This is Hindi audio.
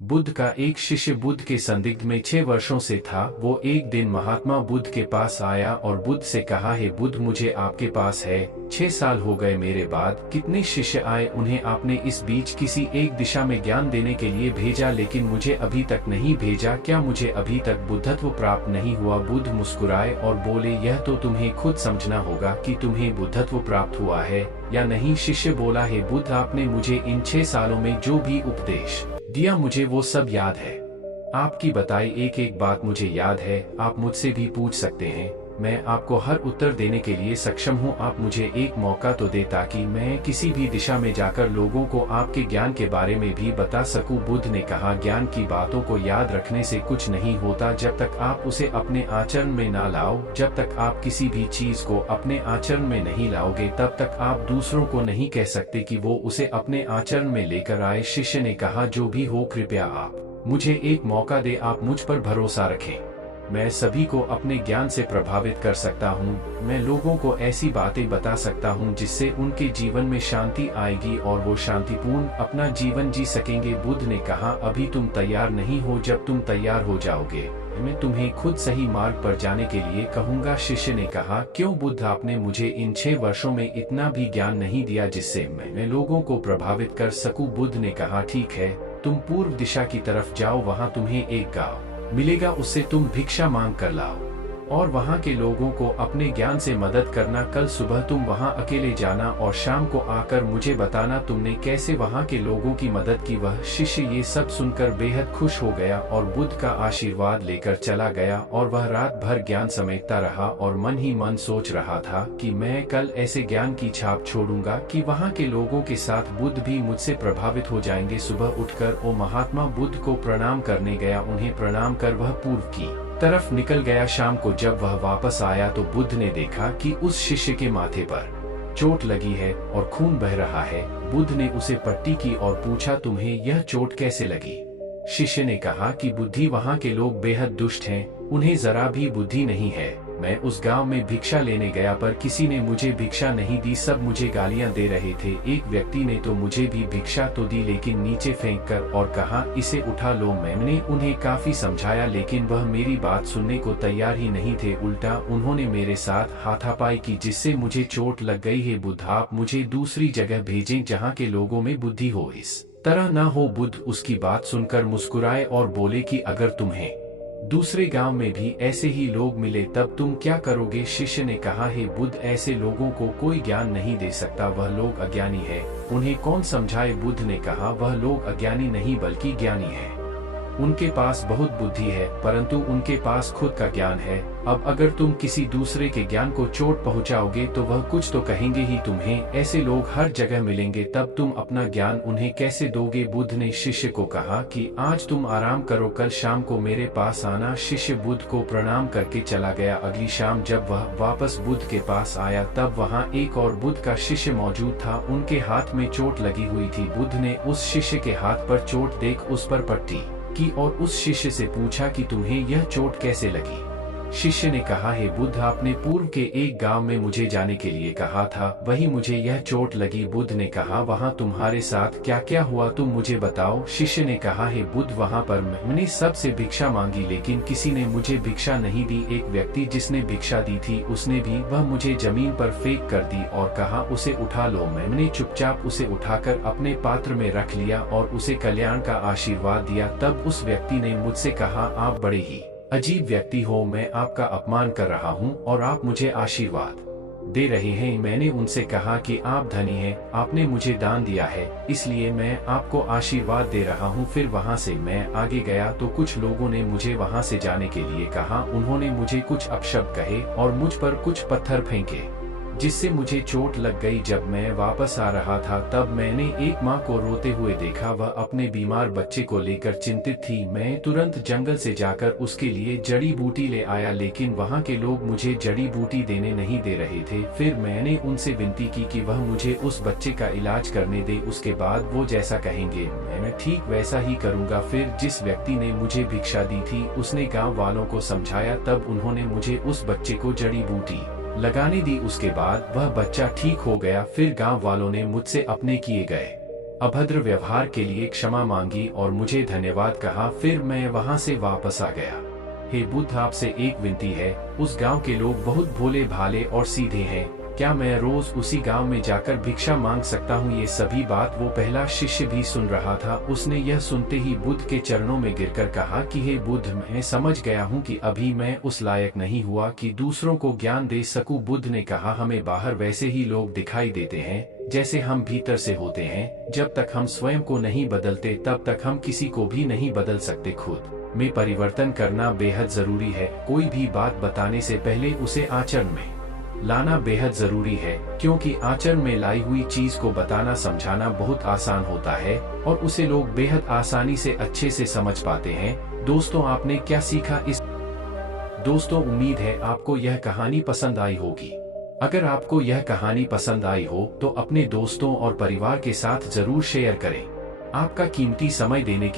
बुद्ध का एक शिष्य बुद्ध के संदिग्ध में 6 वर्षों से था। वो एक दिन महात्मा बुद्ध के पास आया और बुद्ध से कहा, हे बुद्ध, मुझे आपके पास है 6 साल हो गए। मेरे बाद कितने शिष्य आए, उन्हें आपने इस बीच किसी एक दिशा में ज्ञान देने के लिए भेजा, लेकिन मुझे अभी तक नहीं भेजा। क्या मुझे अभी तक बुद्धत्व प्राप्त नहीं हुआ? बुद्ध मुस्कुराए और बोले, यह तो तुम्हें खुद समझना होगा कि तुम्हें बुद्धत्व प्राप्त हुआ है या नहीं। शिष्य बोला, हे बुद्ध, आपने मुझे इन 6 सालों में जो भी उपदेश दिया मुझे वो सब याद है। आपकी बताई एक एक बात मुझे याद है। आप मुझसे भी पूछ सकते हैं, मैं आपको हर उत्तर देने के लिए सक्षम हूँ। आप मुझे एक मौका तो दे ताकि मैं किसी भी दिशा में जाकर लोगों को आपके ज्ञान के बारे में भी बता सकूं। बुद्ध ने कहा, ज्ञान की बातों को याद रखने से कुछ नहीं होता जब तक आप उसे अपने आचरण में ना लाओ। जब तक आप किसी भी चीज को अपने आचरण में नहीं लाओगे तब तक आप दूसरों को नहीं कह सकते कि वो उसे अपने आचरण में लेकर आए। शिष्य ने कहा, जो भी हो, कृपया आप मुझे एक मौका दे। आप मुझ पर भरोसा रखें। मैं सभी को अपने ज्ञान से प्रभावित कर सकता हूँ। मैं लोगों को ऐसी बातें बता सकता हूँ जिससे उनके जीवन में शांति आएगी और वो शांतिपूर्ण अपना जीवन जी सकेंगे। बुद्ध ने कहा, अभी तुम तैयार नहीं हो। जब तुम तैयार हो जाओगे मैं तुम्हें खुद सही मार्ग पर जाने के लिए कहूँगा। शिष्य ने कहा, क्यों बुद्ध, आपने मुझे इन 6 वर्षों में इतना भी ज्ञान नहीं दिया जिससे मैं लोगों को प्रभावित कर सकूं? बुद्ध ने कहा, ठीक है, तुम पूर्व दिशा की तरफ जाओ। वहाँ तुम्हें एक गांव मिलेगा, उससे तुम भिक्षा मांग कर लाओ और वहाँ के लोगों को अपने ज्ञान से मदद करना। कल सुबह तुम वहाँ अकेले जाना और शाम को आकर मुझे बताना तुमने कैसे वहाँ के लोगों की मदद की। वह शिष्य ये सब सुनकर बेहद खुश हो गया और बुद्ध का आशीर्वाद लेकर चला गया। और वह रात भर ज्ञान समेटता रहा और मन ही मन सोच रहा था कि मैं कल ऐसे ज्ञान की छाप छोड़ूंगा कि वहाँ के लोगों के साथ बुद्ध भी मुझसे प्रभावित हो जाएंगे। सुबह उठकर वो महात्मा बुद्ध को प्रणाम करने गया। उन्हें प्रणाम कर वह पूर्व की तरफ निकल गया। शाम को जब वह वापस आया तो बुद्ध ने देखा कि उस शिष्य के माथे पर चोट लगी है और खून बह रहा है। बुद्ध ने उसे पट्टी की और पूछा, तुम्हें यह चोट कैसे लगी? शिष्य ने कहा कि बुद्धि, वहाँ के लोग बेहद दुष्ट हैं, उन्हें जरा भी बुद्धि नहीं है। मैं उस गांव में भिक्षा लेने गया पर किसी ने मुझे भिक्षा नहीं दी, सब मुझे गालियां दे रहे थे। एक व्यक्ति ने तो मुझे भी भिक्षा तो दी लेकिन नीचे फेंक कर और कहा, इसे उठा लो। मैंने उन्हें काफी समझाया लेकिन वह मेरी बात सुनने को तैयार ही नहीं थे। उल्टा उन्होंने मेरे साथ हाथापाई की जिससे मुझे चोट लग गई है। बुद्ध, आप मुझे दूसरी जगह भेजें जहाँ के लोगों में बुद्धि हो, इस तरह न हो। बुद्ध उसकी बात सुनकर मुस्कुराए और बोले कि अगर तुम्हें दूसरे गांव में भी ऐसे ही लोग मिले तब तुम क्या करोगे? शिष्य ने कहा, हे बुद्ध, ऐसे लोगों को कोई ज्ञान नहीं दे सकता, वह लोग अज्ञानी है, उन्हें कौन समझाए? बुद्ध ने कहा, वह लोग अज्ञानी नहीं बल्कि ज्ञानी है। उनके पास बहुत बुद्धि है परंतु उनके पास खुद का ज्ञान है। अब अगर तुम किसी दूसरे के ज्ञान को चोट पहुंचाओगे तो वह कुछ तो कहेंगे ही तुम्हें। ऐसे लोग हर जगह मिलेंगे, तब तुम अपना ज्ञान उन्हें कैसे दोगे? बुद्ध ने शिष्य को कहा कि आज तुम आराम करो, कल शाम को मेरे पास आना। शिष्य बुद्ध को प्रणाम करके चला गया। अगली शाम जब वह वापस बुद्ध के पास आया तब वहाँ एक और बुद्ध का शिष्य मौजूद था। उनके हाथ में चोट लगी हुई थी। बुद्ध ने उस शिष्य के हाथ पर चोट देख उस पर पट्टी की और उस शिष्य से पूछा कि तुम्हें यह चोट कैसे लगी? शिष्य ने कहा, हे बुद्ध, आपने पूर्व के एक गांव में मुझे जाने के लिए कहा था, वही मुझे यह चोट लगी। बुद्ध ने कहा, वहां तुम्हारे साथ क्या क्या हुआ, तुम मुझे बताओ। शिष्य ने कहा, हे बुद्ध, वहां पर मैंने सबसे भिक्षा मांगी लेकिन किसी ने मुझे भिक्षा नहीं दी। एक व्यक्ति जिसने भिक्षा दी थी उसने भी वह मुझे जमीन पर फेंक कर दी और कहा, उसे उठा लो। मैंने चुपचाप उसे उठाकर अपने पात्र में रख लिया और उसे कल्याण का आशीर्वाद दिया। तब उस व्यक्ति ने मुझसे कहा, आप बड़े ही अजीब व्यक्ति हो, मैं आपका अपमान कर रहा हूँ और आप मुझे आशीर्वाद दे रहे हैं। मैंने उनसे कहा कि आप धनी हैं, आपने मुझे दान दिया है इसलिए मैं आपको आशीर्वाद दे रहा हूँ। फिर वहाँ से मैं आगे गया तो कुछ लोगों ने मुझे वहाँ से जाने के लिए कहा। उन्होंने मुझे कुछ अपशब्द कहे और मुझ पर कुछ पत्थर फेंके जिससे मुझे चोट लग गई। जब मैं वापस आ रहा था तब मैंने एक माँ को रोते हुए देखा, वह अपने बीमार बच्चे को लेकर चिंतित थी। मैं तुरंत जंगल से जाकर उसके लिए जड़ी बूटी ले आया लेकिन वहाँ के लोग मुझे जड़ी बूटी देने नहीं दे रहे थे। फिर मैंने उनसे विनती की कि वह मुझे उस बच्चे का इलाज करने दे, उसके बाद वो जैसा कहेंगे मैं ठीक वैसा ही करूँगा। फिर जिस व्यक्ति ने मुझे भिक्षा दी थी उसने गाँव वालों को समझाया, तब उन्होंने मुझे उस बच्चे को जड़ी बूटी लगाने दी। उसके बाद वह बच्चा ठीक हो गया। फिर गांव वालों ने मुझसे अपने किए गए अभद्र व्यवहार के लिए क्षमा मांगी और मुझे धन्यवाद कहा। फिर मैं वहां से वापस आ गया। हे बुद्ध, आपसे एक विनती है, उस गांव के लोग बहुत भोले भाले और सीधे हैं, क्या मैं रोज उसी गांव में जाकर भिक्षा मांग सकता हूँ? ये सभी बात वो पहला शिष्य भी सुन रहा था। उसने यह सुनते ही बुद्ध के चरणों में गिरकर कहा कि हे बुद्ध, मैं समझ गया हूँ कि अभी मैं उस लायक नहीं हुआ कि दूसरों को ज्ञान दे सकूं। बुद्ध ने कहा, हमें बाहर वैसे ही लोग दिखाई देते हैं जैसे हम भीतर से होते हैं। जब तक हम स्वयं को नहीं बदलते तब तक हम किसी को भी नहीं बदल सकते। खुद में परिवर्तन करना बेहद जरूरी है। कोई भी बात बताने से पहले उसे आचरण में लाना बेहद जरूरी है, क्योंकि आचरण में लाई हुई चीज को बताना समझाना बहुत आसान होता है और उसे लोग बेहद आसानी से अच्छे से समझ पाते हैं। दोस्तों, आपने क्या सीखा इस दोस्तों, उम्मीद है आपको यह कहानी पसंद आई होगी। अगर आपको यह कहानी पसंद आई हो तो अपने दोस्तों और परिवार के साथ जरूर शेयर करें। आपका कीमती समय देने के